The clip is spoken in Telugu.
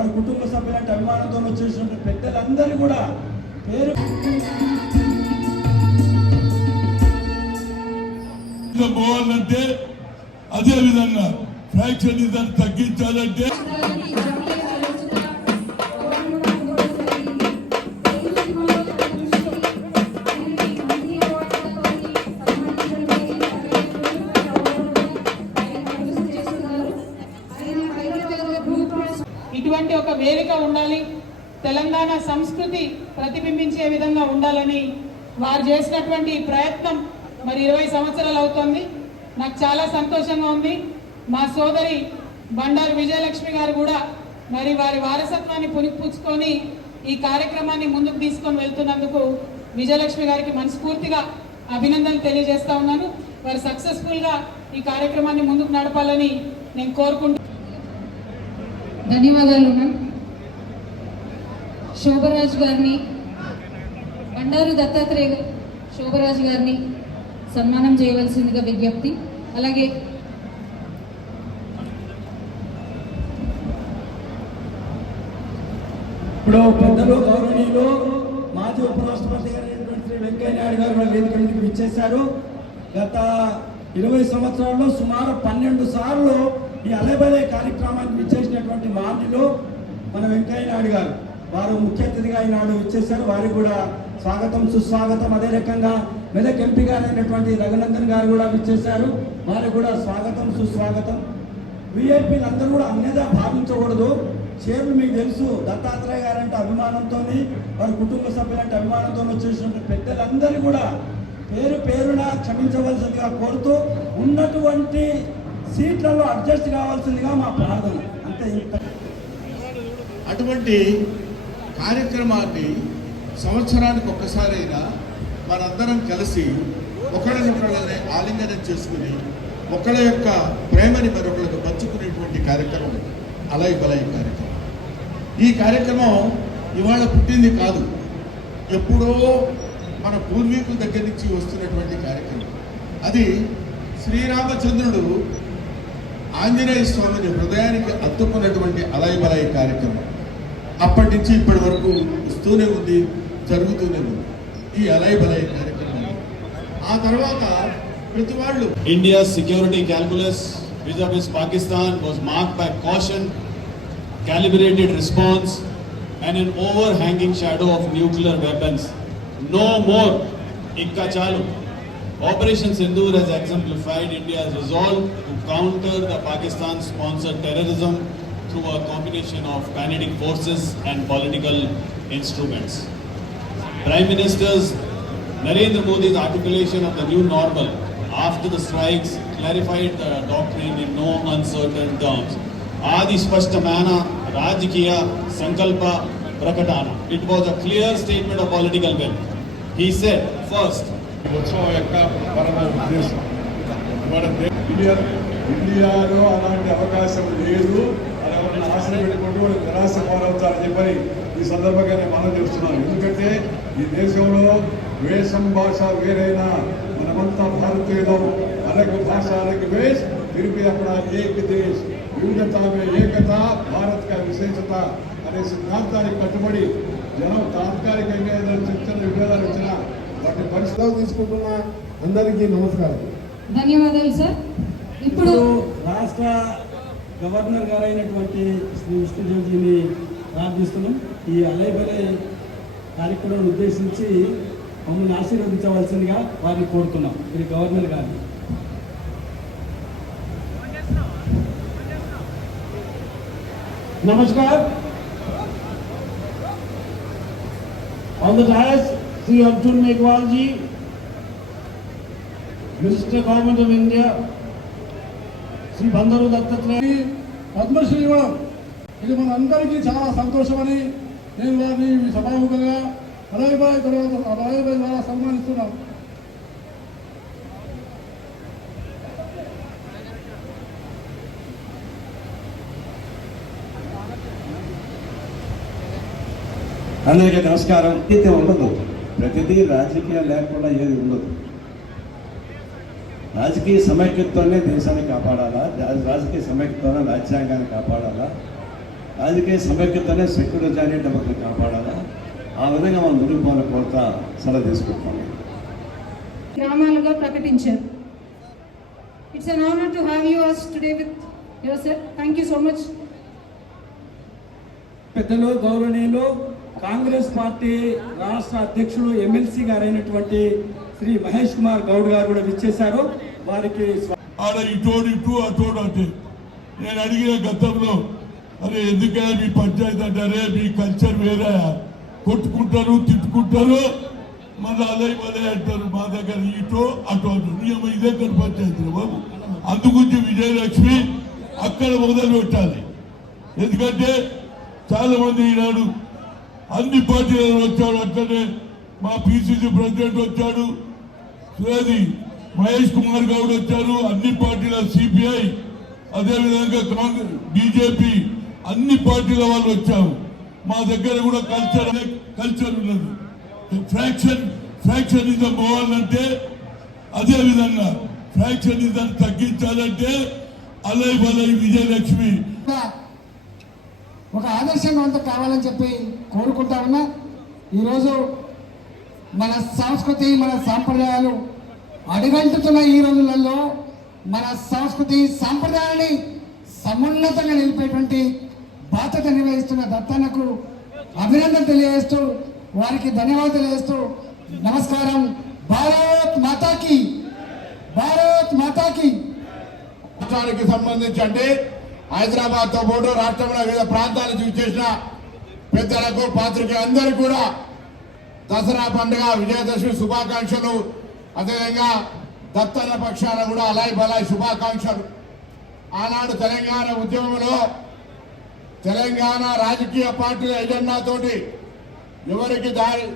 వారి కుటుంబ సభ్యులంటే అభిమానంతో వచ్చేసినటువంటి పెద్దలందరూ కూడా పేరు పోవాలంటే, అదే విధంగా ఫ్రాక్షన్ ఇద్దరు తగ్గించాలంటే ఇటువంటి ఒక వేదిక ఉండాలి, తెలంగాణ సంస్కృతి ప్రతిబింబించే విధంగా ఉండాలని వారు చేసినటువంటి ప్రయత్నం మరి 20 సంవత్సరాలు అవుతుంది. నాకు చాలా సంతోషంగా ఉంది. మా సోదరి బండారు విజయలక్ష్మి గారు కూడా మరి వారి వారసత్వాన్ని పునిపుచ్చుకొని ఈ కార్యక్రమాన్ని ముందుకు తీసుకొని వెళ్తున్నందుకు విజయలక్ష్మి గారికి మనస్ఫూర్తిగా అభినందనలు తెలియజేస్తా ఉన్నాను. వారు సక్సెస్ఫుల్గా ఈ కార్యక్రమాన్ని ముందుకు నడపాలని నేను కోరుకుంటున్నాను. ధన్యవాదాలు మ్యామ్. శోభరాజ్ గారిని, బండారు దత్తాత్రేయ శోభరాజ్ గారిని సన్మానం చేయవలసిందిగా విజ్ఞప్తి. అలాగే ఇప్పుడు పెద్దలు గౌరవనీయులు మాజీ ఉపరాష్ట్రపతి గారైనటువంటి శ్రీ వెంకయ్య నాయుడు గారు కూడా వేదిక మీదకి విచ్చేశారు. గత 20 సంవత్సరాల్లో సుమారు 12 సార్లు ఈ అలైబలే కార్యక్రమానికి విచ్చేసినటువంటి మాన్యులు మన వెంకయ్య నాయుడు గారు వారు ముఖ్య అతిథిగా ఈనాడు విచ్చేశారు. వారికి కూడా స్వాగతం సుస్వాగతం. అదే రకంగా మెదక్ ఎంపీ గారైనటువంటి రఘునందన్ గారు కూడా విచ్చేశారు. వారికి కూడా స్వాగతం సుస్వాగతం. విఐపీలు అందరూ కూడా అన్యదా భావించకూడదు. చైర్లు మీకు తెలుసు, దత్తాత్రేయ గారంటే అభిమానంతో వారి కుటుంబ సభ్యులంటే అభిమానంతో వచ్చేసినటువంటి పెద్దలందరూ కూడా పేరు పేరున క్షమించవలసిందిగా కోరుతూ ఉన్నటువంటి సీట్లలో అడ్జస్ట్ కావాల్సిందిగా మా ప్రార్థన. అంతే. అటువంటి కార్యక్రమాన్ని సంవత్సరానికి ఒక్కసారైనా మనందరం కలిసి ఒకళ్ళనొకళ్ళని ఆలింగనం చేసుకుని ఒకళ్ళ యొక్క ప్రేమని మరొకళ్ళకు పంచుకునేటువంటి కార్యక్రమం అలై బలై కార్యక్రమం. ఈ కార్యక్రమం ఇవాళ పుట్టింది కాదు, ఎప్పుడో మన పూర్వీకుల దగ్గర నుంచి వస్తున్నటువంటి కార్యక్రమం. అది శ్రీరామచంద్రుడు ఆంజనేయ స్వామిని హృదయానికి అత్తుకున్నటువంటి అలై బలై కార్యక్రమం. అప్పటి నుంచి ఇప్పటి వరకు వస్తూనే ఉంది, జరుగుతూనే ఉంది ఈ అలై బలై కార్యక్రమం. ఆ తర్వాత ప్రతి వాళ్ళు India's security calculus vis-a-vis Pakistan was marked by caution, calibrated response and an overhanging shadow of nuclear weapons. No more ikka chalu. Operation Sindoor has exemplified India's resolve to counter the Pakistan-sponsored terrorism through a combination of kinetic forces and political instruments. Prime Minister's Narendra Modi's articulation of the new normal after the strikes clarified the doctrine in no uncertain terms. Adi Spashtamana Rajkiya Sankalpa Prakatana. It was a clear statement of political will. He said, first, ఉత్సవం యొక్క పరమ ఉద్దేశం మన ఇండియాలో అలాంటి అవకాశం లేదు అని ఎవరిని ఆశలు పెట్టుకుంటూ నిరాశ పాలవుతారని చెప్పని ఈ సందర్భంగా నేను మనం చేస్తున్నాను. ఎందుకంటే ఈ దేశంలో వేషం భాష వేరైనా మనమంతా భారతీయులం. अलग भाषा अलग वेश फिर भी अपना एक देश विविधता में एकता भारत का विशेषता अने सिद्धांताనికి కట్టుబడి జనం తాత్కాలికంగా చర్చలు విభేదాలు వచ్చినా వాటిని పరిశీలన తీసుకుంటున్న అందరికీ నమస్కారం, ధన్యవాదాలు సార్. ఇప్పుడు రాష్ట్ర గవర్నర్ గారైనటువంటి శ్రీ విష్ణుజీని ప్రార్థిస్తున్నాం. ఈ అలైబలే కార్యక్రమాన్ని ఉద్దేశించి మమ్మల్ని ఆశీర్వదించవలసిందిగా వారిని కోరుతున్నాం. శ్రీ గవర్నర్ గారిని. Namaskar. On the dais, Sri Arjun Megwal ji, Minister Government of India, Sri Bandaru Dattatreya, Padmashri ఇవ్వడం ఇది మన అందరికీ చాలా సంతోషమని నేను వారిని సభాముఖంగా అలైబాయ్ ద్వారా సన్మానిస్తున్నాం. అందరికీ నమస్కారం. అయితే ఉండదు, ప్రతిదీ రాజకీయం లేకుండా ఏది ఉండదు. రాజకీయ సమైక్యతతోనే దేశాన్ని కాపాడాలా, రాజకీయ సమైక్యతతోనే రాజ్యాంగాన్ని కాపాడాలా. రాజకీయ సమైక్యతనే సెక్యులరిజాన్ని డెమోక్రసీ కాపాడాలా. ఆ విధంగా మనం ముందుకు పోవాలని కోరుతా సెలవు తీసుకుంటున్నాం. గ్రామాలుగా ప్రకటించారు. It's an honour to have you us today with yourself. Thank you so much. పెద్దలు గౌరవనీయులు కాంగ్రెస్ పార్టీ రాష్ట్ర అధ్యక్షులు ఎమ్మెల్సీ గారైనటువంటి శ్రీ మహేష్ కుమార్ గౌడ్ గారు కూడా విచ్చేశారు. వారికి ఆడ ఇటోడు ఇటు అటోడు అంటే నేను అడిగిన గతంలో, అరే ఎందుకైనా మీ పంచాయతీ అంటారే, మీ కల్చర్ వేరే, కొట్టుకుంటారు తిట్టుకుంటారు, మళ్ళీ అదే అంటారు. మా దగ్గర ఇటో అటో నియమం ఇదే కదా పంచాయతీ బాబు. అందుగురించి విజయలక్ష్మి అక్కడ మొదలు పెట్టాలి. ఎందుకంటే చాలా మంది ఈనాడు అన్ని పార్టీలలో వచ్చాడు. అట్లనే మా పిసిసి ప్రెసిడెంట్ వచ్చాడు, మహేష్ కుమార్ గౌడ్ వచ్చారు, అన్ని పార్టీల సిపిఐ, అదేవిధంగా కాంగ్రెస్, బీజేపీ అన్ని పార్టీల వాళ్ళు వచ్చాము. మా దగ్గర కూడా కల్చర్ ఉన్నది. ఫ్రాక్షనిజం పోవాలంటే, అదే విధంగా ఫ్రాక్షనిజం తగ్గించాలంటే అలై బలై విజయలక్ష్మి ఒక ఆదర్శవంతం కావాలని చెప్పి కోరుకుంటా ఉన్నా. ఈరోజు మన సంస్కృతి, మన సాంప్రదాయాలు అడుగంటుతున్న ఈ రోజులలో మన సంస్కృతి సాంప్రదాయాన్ని సమున్నతంగా నిలిపేటువంటి బాధ్యత నిర్వహిస్తున్న దత్తన్నకు అభినందన తెలియజేస్తూ, వారికి ధన్యవాదాలు తెలియజేస్తూ నమస్కారం. భారత్ మాతాకి, భారత్ మాతాకి. రాష్ట్రానికి సంబంధించి అంటే హైదరాబాద్తో పాటు రాష్ట్రంలో వివిధ ప్రాంతాల నుంచి చేసిన పెద్దలకు, పాత్రికేయులందరికీ కూడా దసరా పండుగ విజయదశమి శుభాకాంక్షలు. అదేవిధంగా దత్తన్న పక్షాన కూడా అలాయ్ బలాయ్ శుభాకాంక్షలు. ఆనాడు తెలంగాణ ఉద్యమంలో తెలంగాణ రాజకీయ పార్టీల ఎజెండాతోటి ఎవరికి దారి